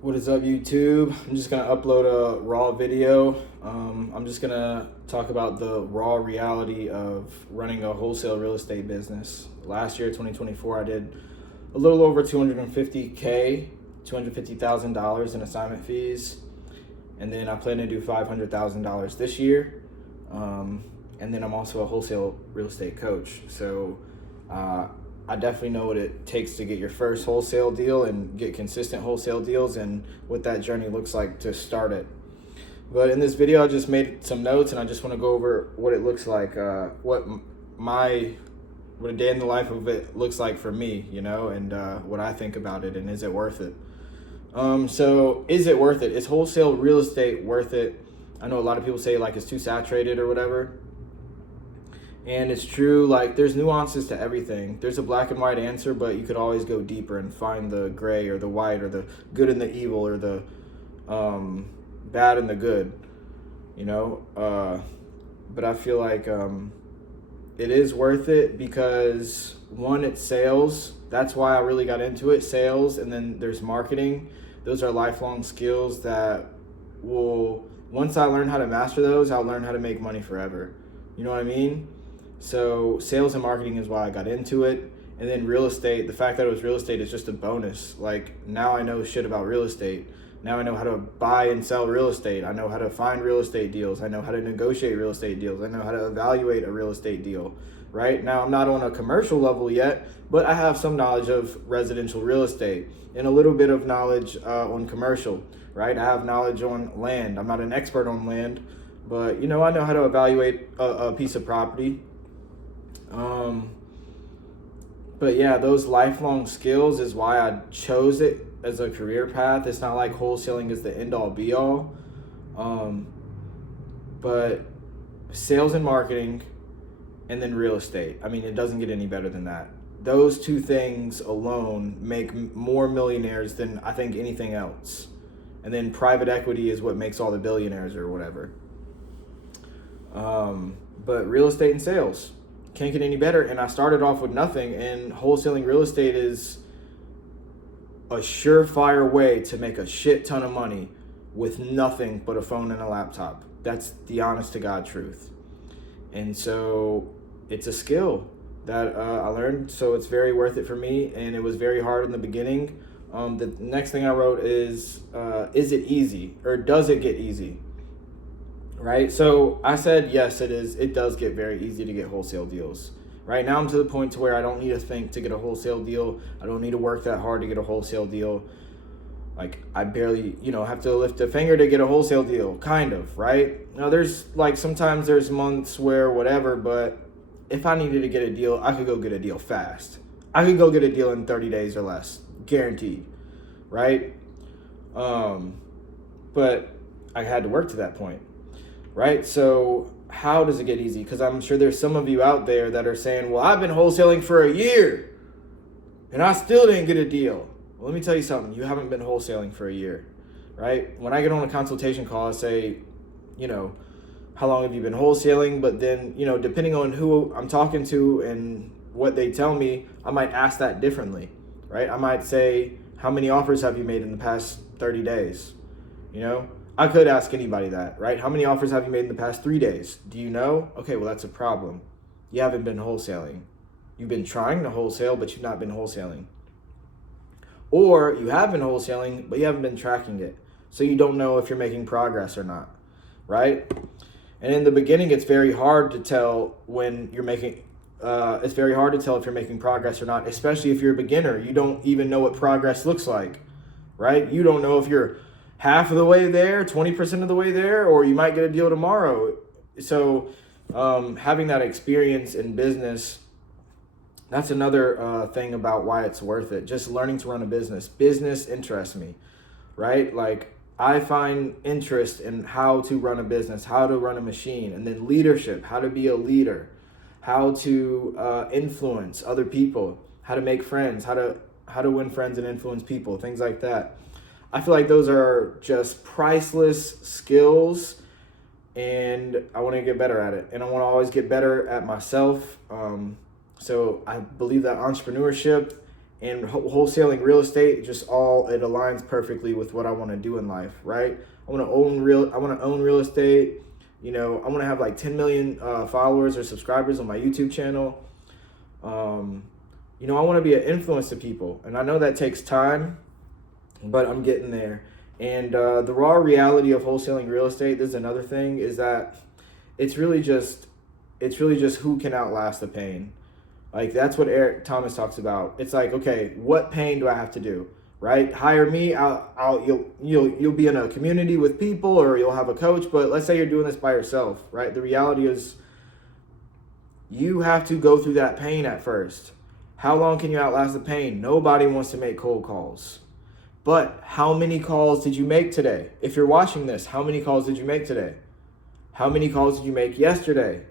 What is up, YouTube? I'm just gonna upload a raw video. I'm just gonna talk about the raw reality of running a wholesale real estate business. Last year, 2024, I did a little over $250,000 in assignment fees, and then I plan to do $500,000 this year. And then I'm also a wholesale real estate coach. So I definitely know what it takes to get your first wholesale deal and get consistent wholesale deals and what that journey looks like to start it. But in this video, I just made some notes and I just want to go over what it looks like, what a day in the life of it looks like for me, and what I think about it, and is it worth it? So is it worth it? Is wholesale real estate worth it? I know a lot of people say like it's too saturated or whatever. And it's true, like there's nuances to everything. There's a black and white answer, but you could always go deeper and find the gray or the white or the good and the evil or the bad and the good, But I feel like it is worth it because one, it's sales. That's why I really got into it, sales. And then there's marketing. Those are lifelong skills that once I learn how to master those, I'll learn how to make money forever. You know what I mean? So sales and marketing is why I got into it. And then real estate, the fact that it was real estate is just a bonus. Like now I know shit about real estate. Now I know how to buy and sell real estate. I know how to find real estate deals. I know how to negotiate real estate deals. I know how to evaluate a real estate deal, right? Now I'm not on a commercial level yet, but I have some knowledge of residential real estate and a little bit of knowledge on commercial, right? I have knowledge on land. I'm not an expert on land, but I know how to evaluate a piece of property. But yeah, those lifelong skills is why I chose it as a career path. It's not like wholesaling is the end all be all. But sales and marketing and then real estate. I mean, it doesn't get any better than that. Those two things alone make more millionaires than I think anything else. And then private equity is what makes all the billionaires or whatever. But real estate and sales can't get any better. And I started off with nothing, and wholesaling real estate is a surefire way to make a shit ton of money with nothing but a phone and a laptop. That's the honest to God truth. And so it's a skill that I learned, so it's very worth it for me, and it was very hard in the beginning. The next thing I wrote is it easy, or does it get easy? Right? So I said, yes, it is. It does get very easy to get wholesale deals. Right now I'm to the point to where I don't need to think to get a wholesale deal. I don't need to work that hard to get a wholesale deal. Like I barely, have to lift a finger to get a wholesale deal, kind of, right? Now there's sometimes there's months where whatever, but if I needed to get a deal, I could go get a deal fast. I could go get a deal in 30 days or less, guaranteed, right? But I had to work to that point. Right? So how does it get easy? Because I'm sure there's some of you out there that are saying, well, I've been wholesaling for a year and I still didn't get a deal. Well, let me tell you something. You haven't been wholesaling for a year, right? When I get on a consultation call, I say, how long have you been wholesaling? But then, depending on who I'm talking to and what they tell me, I might ask that differently, right? I might say, how many offers have you made in the past 30 days? I could ask anybody that, right? How many offers have you made in the past 3 days? Do you know? Okay, well, that's a problem. You haven't been wholesaling. You've been trying to wholesale, but you've not been wholesaling. Or you have been wholesaling, but you haven't been tracking it. So you don't know if you're making progress or not, right? And in the beginning, it's very hard to tell when you're making, it's very hard to tell if you're making progress or not, especially if you're a beginner. You don't even know what progress looks like, right? You don't know if you're half of the way there, 20% of the way there, or you might get a deal tomorrow. So having that experience in business, that's another thing about why it's worth it. Just learning to run a business. Business interests me, right? Like I find interest in how to run a business, how to run a machine, and then leadership, how to be a leader, how to influence other people, how to make friends, how to win friends and influence people, things like that. I feel like those are just priceless skills, and I want to get better at it. And I want to always get better at myself. So I believe that entrepreneurship And wholesaling real estate, it aligns perfectly with what I want to do in life, right? I want to own real estate. I want to have like 10 million followers or subscribers on my YouTube channel. I want to be an influence to people, and I know that takes time, but I'm getting there. And the raw reality of wholesaling real estate, this is another thing, is that it's really just who can outlast the pain. Like, that's what Eric Thomas talks about. It's like, okay, what pain do I have to do, right? Hire me. You'll be in a community with people, or you'll have a coach. But let's say you're doing this by yourself, right? The reality is you have to go through that pain at first. How long can you outlast the pain? Nobody wants to make cold calls. But how many calls did you make today? If you're watching this, how many calls did you make today? How many calls did you make yesterday?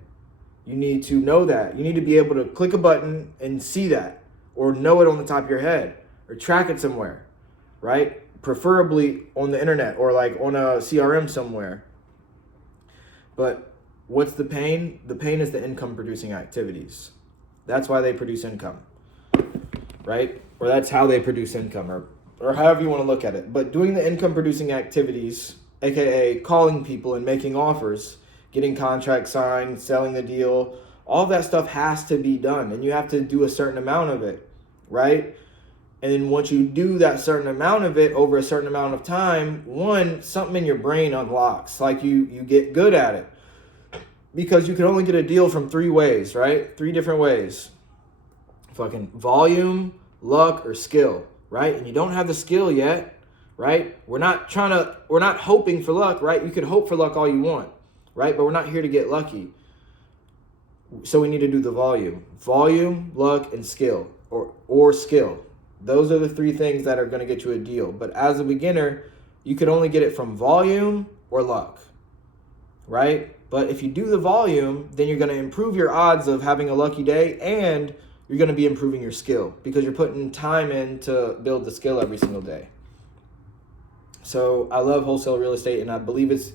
You need to know that. You need to be able to click a button and see that, or know it on the top of your head, or track it somewhere, right? Preferably on the internet, or like on a CRM somewhere. But what's the pain? The pain is the income producing activities. That's why they produce income, right? Or that's how they produce income, or however you want to look at it. But doing the income producing activities, aka calling people and making offers, getting contracts signed, selling the deal, all of that stuff has to be done, and you have to do a certain amount of it, right? And then once you do that certain amount of it over a certain amount of time, something in your brain unlocks, like you get good at it, because you can only get a deal from 3 ways, right? 3 different ways: fucking volume, luck, or skill, right? And you don't have the skill yet, right? We're not hoping for luck, right? You can hope for luck all you want, right? But we're not here to get lucky. So we need to do the volume, luck, and skill, or skill. Those are the 3 things that are going to get you a deal. But as a beginner, you could only get it from volume or luck, right? But if you do the volume, then you're going to improve your odds of having a lucky day, and you're going to be improving your skill, because you're putting time in to build the skill every single day. So I love wholesale real estate, and I believe it's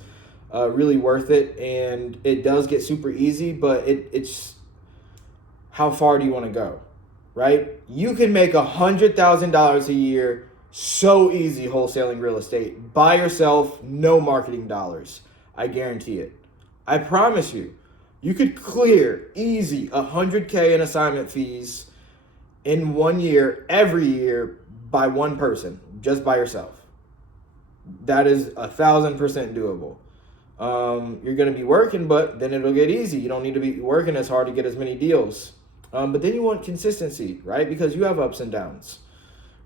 really worth it. And it does get super easy, but it's how far do you want to go, right? You can make $100,000 a year so easy wholesaling real estate by yourself, no marketing dollars. I guarantee it. I promise you. You could clear easy $100K in assignment fees in 1 year, every year, by one person, just by yourself. That is 1,000% doable. You're going to be working, but then it'll get easy. You don't need to be working as hard to get as many deals. But then you want consistency, right? Because you have ups and downs,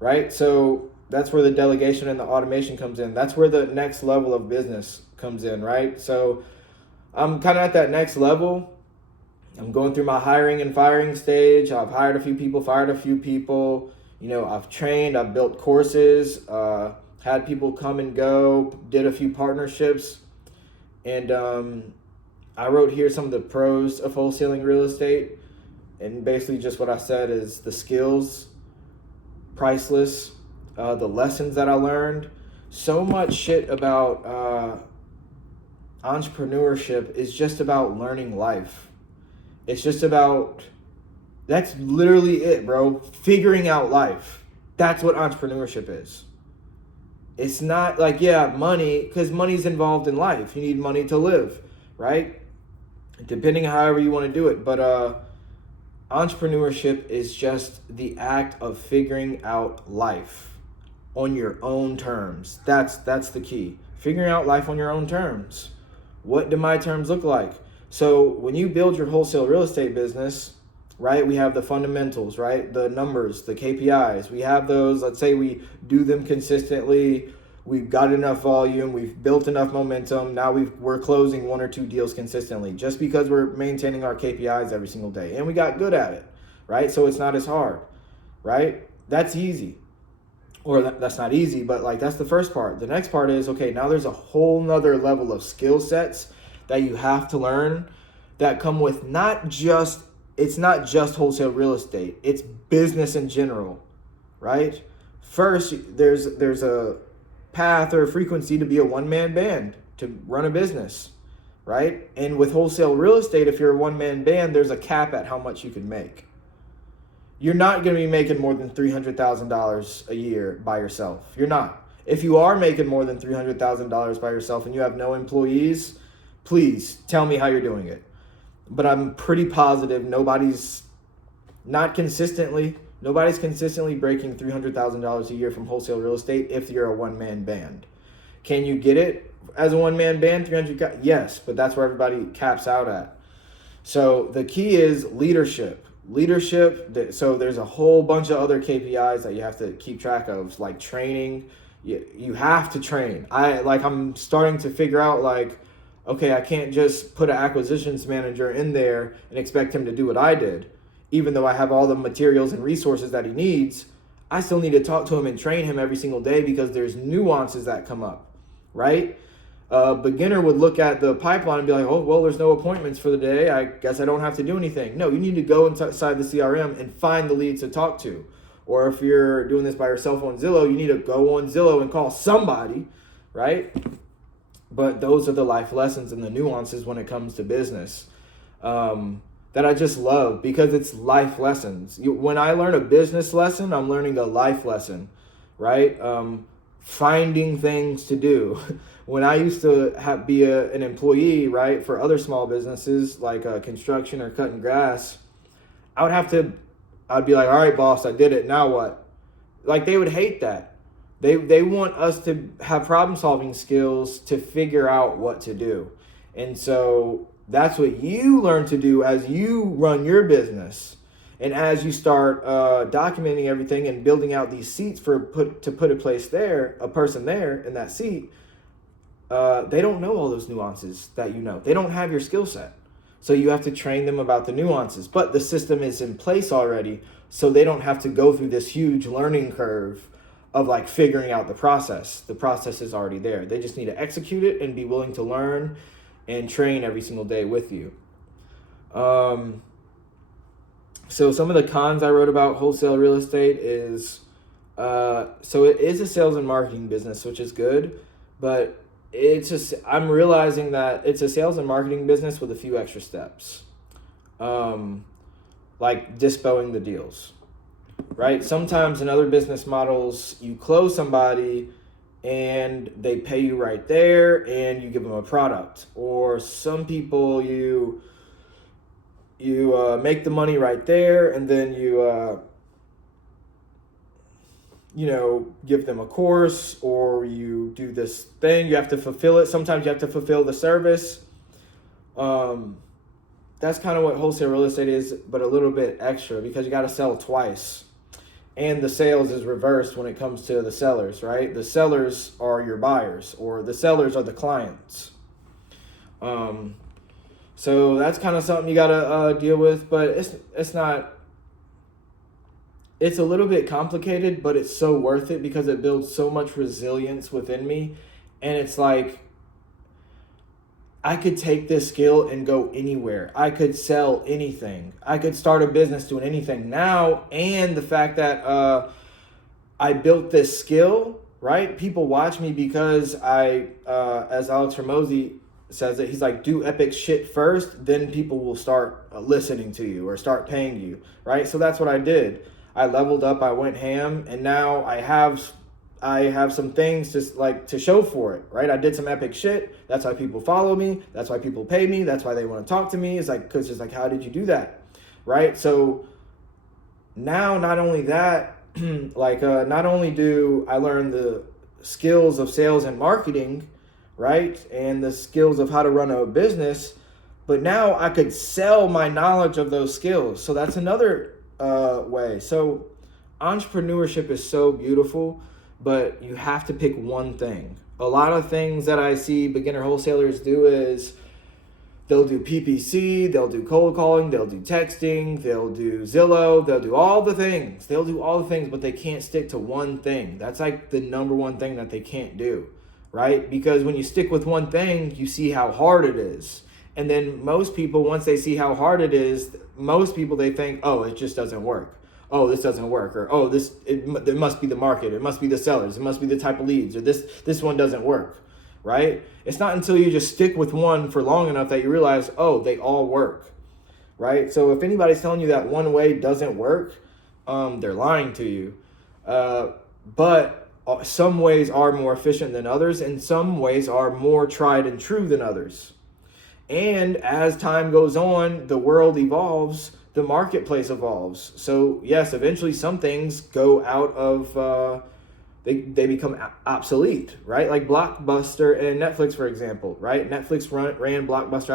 right? So that's where the delegation and the automation comes in. That's where the next level of business comes in, right? So I'm kind of at that next level. I'm going through my hiring and firing stage. I've hired a few people, fired a few people. I've trained, I've built courses, had people come and go, did a few partnerships. And I wrote here some of the pros of wholesaling real estate. And basically just what I said is the skills, priceless, the lessons that I learned. So much shit about entrepreneurship is just about learning life. It's just about, that's literally it, bro. Figuring out life. That's what entrepreneurship is. It's not like, money, because money's involved in life. You need money to live, right? Depending however you want to do it. But entrepreneurship is just the act of figuring out life on your own terms. That's the key. Figuring out life on your own terms. What do my terms look like? So when you build your wholesale real estate business, right, we have the fundamentals, right? The numbers, the KPIs. We have those. Let's say we do them consistently. We've got enough volume. We've built enough momentum. Now we're closing 1 or 2 deals consistently just because we're maintaining our KPIs every single day. And we got good at it, right? So it's not as hard, right? That's easy. Or that's not easy, but like that's the first part. The next part is, okay, now there's a whole nother level of skill sets that you have to learn that come with it's not just wholesale real estate. It's business in general, right? First, there's a path or a frequency to be a one-man band, to run a business, right? And with wholesale real estate, if you're a one-man band, there's a cap at how much you can make. you're not going to be making more than $300,000 a year by yourself. You're not. If you are making more than $300,000 by yourself and you have no employees, please tell me how you're doing it. But I'm pretty positive nobody's consistently breaking $300,000 a year from wholesale real estate if you're a one-man band. Can you get it as a one-man band, 300? Yes, but that's where everybody caps out at. So the key is leadership. So there's a whole bunch of other KPIs that you have to keep track of, like training. You have to train. I'm starting to figure out, like, okay, I can't just put an acquisitions manager in there and expect him to do what I did. Even though I have all the materials and resources that he needs, I still need to talk to him and train him every single day because there's nuances that come up, right? A beginner would look at the pipeline and be like, oh, well, there's no appointments for the day. I guess I don't have to do anything. No, you need to go inside the CRM and find the leads to talk to. Or if you're doing this by yourself on Zillow, you need to go on Zillow and call somebody, right? But those are the life lessons and the nuances when it comes to business that I just love, because it's life lessons. When I learn a business lesson, I'm learning a life lesson, right? Finding things to do. When I used to be an employee, right, for other small businesses like construction or cutting grass, I'd be like, all right, boss, I did it. Now what? Like, they would hate that. They want us to have problem solving skills to figure out what to do. And so that's what you learn to do as you run your business. And as you start documenting everything and building out these seats to put a person there in that seat, they don't know all those nuances that you know. They don't have your skill set. So you have to train them about the nuances. But the system is in place already, so they don't have to go through this huge learning curve of like figuring out the process. The process is already there. They just need to execute it and be willing to learn and train every single day with you. So some of the cons I wrote about wholesale real estate is, so it is a sales and marketing business, which is good, but I'm realizing that it's a sales and marketing business with a few extra steps, like dispoing the deals, right? Sometimes in other business models, you close somebody and they pay you right there and you give them a product. Or some people, you make the money right there and then you give them a course, or you do this thing, you have to fulfill it. Sometimes you have to fulfill the service. That's kind of what wholesale real estate is, but a little bit extra, because you got to sell twice. And the sales is reversed when it comes to the sellers, right? The sellers are your buyers, or the sellers are the clients. So that's kind of something you got to deal with, but it's a little bit complicated, but it's so worth it because it builds so much resilience within me. And it's like, I could take this skill and go anywhere. I could sell anything. I could start a business doing anything now. And the fact that I built this skill, right? People watch me because as Alex Hormozy says it, he's like, do epic shit first, then people will start listening to you or start paying you, right? So that's what I did. I leveled up, I went ham, and now I have some things to show for it, right? I did some epic shit. That's why people follow me. That's why people pay me. That's why they want to talk to me. It's like, because it's like, how did you do that, right? So now, not only that, not only do I learn the skills of sales and marketing, right, and the skills of how to run a business, but now I could sell my knowledge of those skills. So that's another way. So entrepreneurship is so beautiful, but you have to pick one thing. A lot of things that I see beginner wholesalers do is they'll do PPC, they'll do cold calling, they'll do texting, they'll do Zillow, they'll do all the things. But they can't stick to one thing. That's like the number one thing that they can't do, right? Because when you stick with one thing, you see how hard it is. And then most people, once they see how hard it is, they think, oh, it just doesn't work. Oh, this doesn't work. Or, oh, it must be the market. It must be the sellers. It must be the type of leads. Or this one doesn't work, right? It's not until you just stick with one for long enough that you realize, oh, they all work, right? So if anybody's telling you that one way doesn't work, they're lying to you. But some ways are more efficient than others, and some ways are more tried and true than others. And as time goes on, the world evolves, the marketplace evolves. So yes, eventually some things go out of, they become obsolete, right? Like Blockbuster and Netflix, for example, right? Netflix ran Blockbuster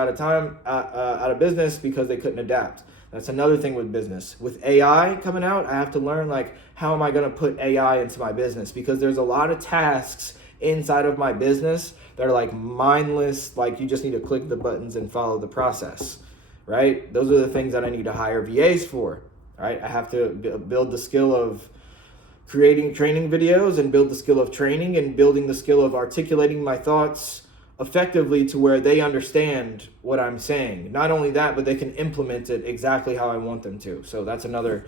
out of business because they couldn't adapt. That's another thing with business. With AI coming out, I have to learn, like, how am I going to put AI into my business? Because there's a lot of tasks inside of my business that are like mindless, like you just need to click the buttons and follow the process, right? Those are the things that I need to hire VAs for, right? I have to build the skill of creating training videos and build the skill of training and building the skill of articulating my thoughts effectively to where they understand what I'm saying. Not only that, but they can implement it exactly how I want them to. So that's another,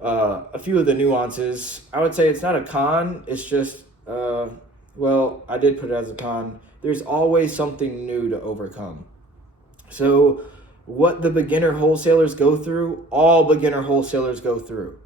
a few of the nuances. I would say it's not a con, it's just, well, I did put it as a con. There's always something new to overcome. So what the beginner wholesalers go through, all beginner wholesalers go through,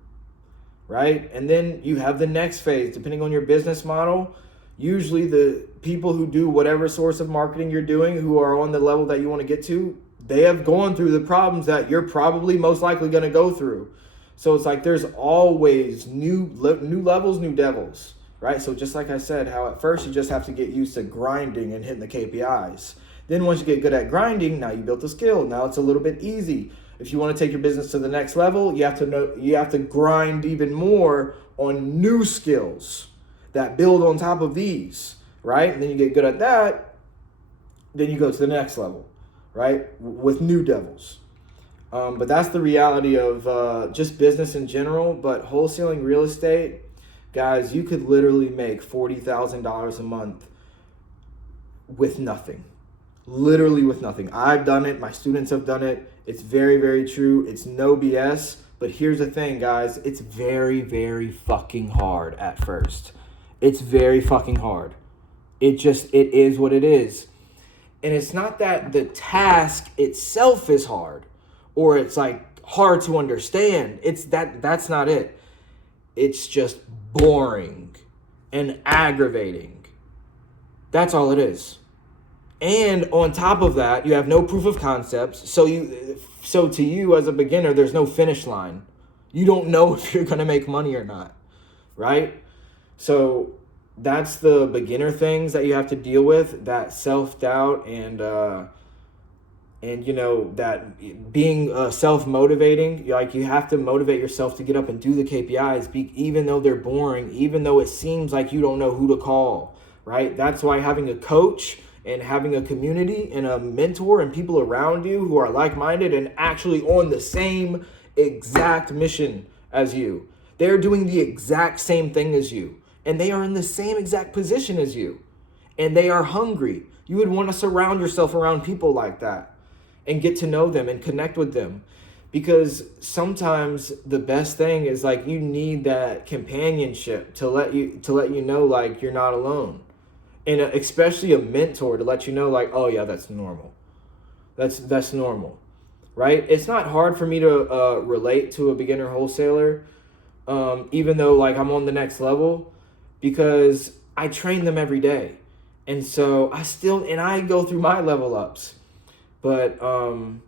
right? And then you have the next phase, depending on your business model. Usually the people who do whatever source of marketing you're doing, who are on the level that you want to get to, they have gone through the problems that you're probably most likely going to go through. So it's like there's always new levels, new devils, right? So just like I said, how at first you just have to get used to grinding and hitting the KPIs. Then once you get good at grinding, now you built a skill. Now it's a little bit easy. If you want to take your business to the next level, you have to grind even more on new skills that build on top of these, right? And then you get good at that, then you go to the next level, right? With new devils. But that's the reality of just business in general. But wholesaling real estate, guys, you could literally make $40,000 a month with nothing. Literally with nothing. I've done it. My students have done it. It's very, very true. It's no BS. But here's the thing, guys. It's very, very fucking hard at first. It's very fucking hard. It is what it is. And it's not that the task itself is hard or it's like hard to understand. That's not it. It's just boring and aggravating. That's all it is. And on top of that, you have no proof of concepts. So to you as a beginner, there's no finish line. You don't know if you're going to make money or not, right? So that's the beginner things that you have to deal with, that self-doubt and you know, that being self-motivating. Like, you have to motivate yourself to get up and do the KPIs, even though they're boring, even though it seems like you don't know who to call, right? That's why having a coach and having a community and a mentor and people around you who are like-minded and actually on the same exact mission as you. They're doing the exact same thing as you. And they are in the same exact position as you. And they are hungry. You would want to surround yourself around people like that and get to know them and connect with them. Because sometimes the best thing is, like, you need that companionship to let you know, like, you're not alone. And especially a mentor to let you know, like, oh yeah, that's normal. That's normal, right? It's not hard for me to relate to a beginner wholesaler, even though, like, I'm on the next level, because I train them every day. And so I go through my level ups, but I'm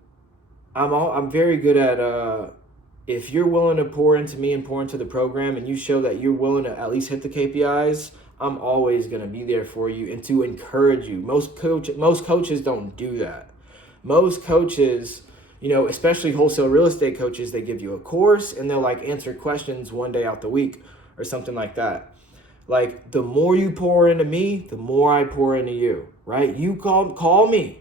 very good at if you're willing to pour into me and pour into the program, and you show that you're willing to at least hit the KPIs, I'm always going to be there for you and to encourage you. Most coaches don't do that. Most coaches, you know, especially wholesale real estate coaches, they give you a course and they'll, like, answer questions one day out the week or something like that. Like, the more you pour into me, the more I pour into you, right? You call me,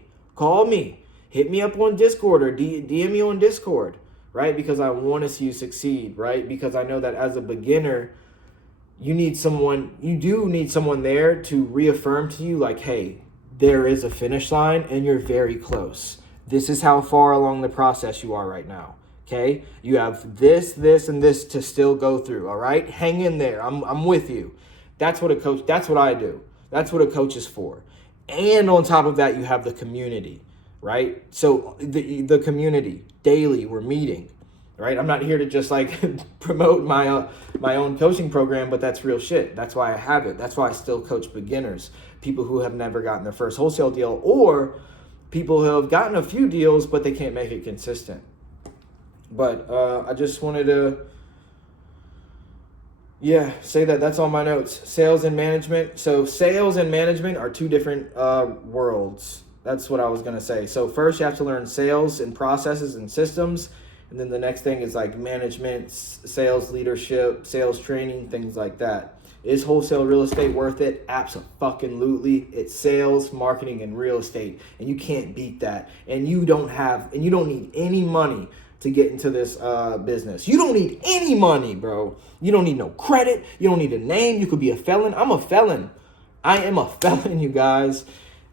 hit me up on Discord or DM me on Discord, right? Because I want to see you succeed, right? Because I know that as a beginner, you do need someone there to reaffirm to you, like, hey, there is a finish line and you're very close. This is how far along the process you are right now. Okay? You have this, and this to still go through. All right? Hang in there. I'm with you. That's what I do. That's what a coach is for. And on top of that, you have the community, right? So the community, daily, we're meeting. right? I'm not here to just like promote my own coaching program, but that's real shit. That's why I have it. That's why I still coach beginners, people who have never gotten their first wholesale deal, or people who have gotten a few deals, but they can't make it consistent. But I just wanted to, say that's on my notes. Sales and management. So sales and management are two different worlds. That's what I was going to say. So first you have to learn sales and processes and systems. And then the next thing is like management, sales leadership, sales training, things like that. Is wholesale real estate worth it? Absolutely. It's sales, marketing, and real estate. And you can't beat that. And you don't need any money to get into this business. You don't need any money, bro. You don't need no credit. You don't need a name. You could be a felon. I'm a felon. I am a felon, you guys.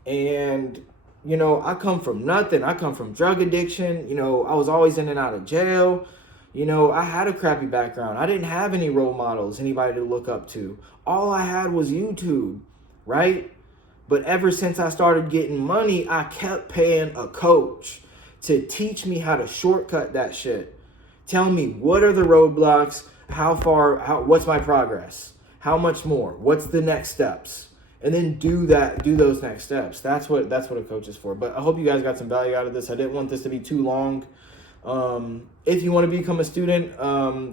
And, I come from nothing. I come from drug addiction. I was always in and out of jail. I had a crappy background. I didn't have any role models, anybody to look up to. All I had was YouTube, right? But ever since I started getting money, I kept paying a coach to teach me how to shortcut that shit. Tell me, what are the roadblocks? What's my progress? How much more? What's the next steps? And then do those next steps. That's what a coach is for. But I hope you guys got some value out of this. I didn't want this to be too long. If you want to become a student,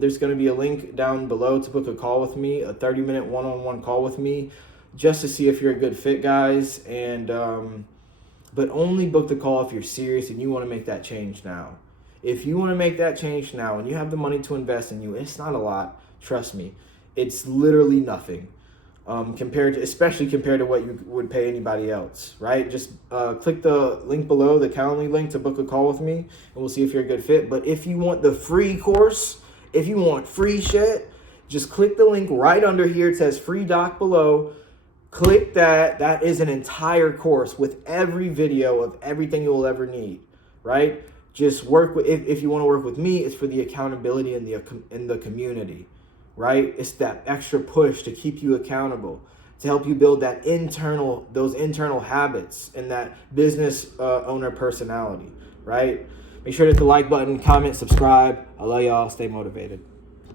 there's going to be a link down below to book a call with me, a 30-minute one-on-one call with me, just to see if you're a good fit, guys. And but only book the call if you're serious and you want to make that change now. If you want to make that change now and you have the money to invest in you, it's not a lot. Trust me, it's literally nothing. Especially compared to what you would pay anybody else, right? Just click the link below, the Calendly link, to book a call with me, and we'll see if you're a good fit. But if you want the free course, if you want free shit, just click the link right under here. It says free doc below. Click that. That is an entire course with every video of everything you will ever need, right? Just work with, if you want to work with me, it's for the accountability in the community. Right? It's that extra push to keep you accountable, to help you build those internal habits and that business owner personality, right? Make sure to hit the like button, comment, subscribe. I love y'all. Stay motivated.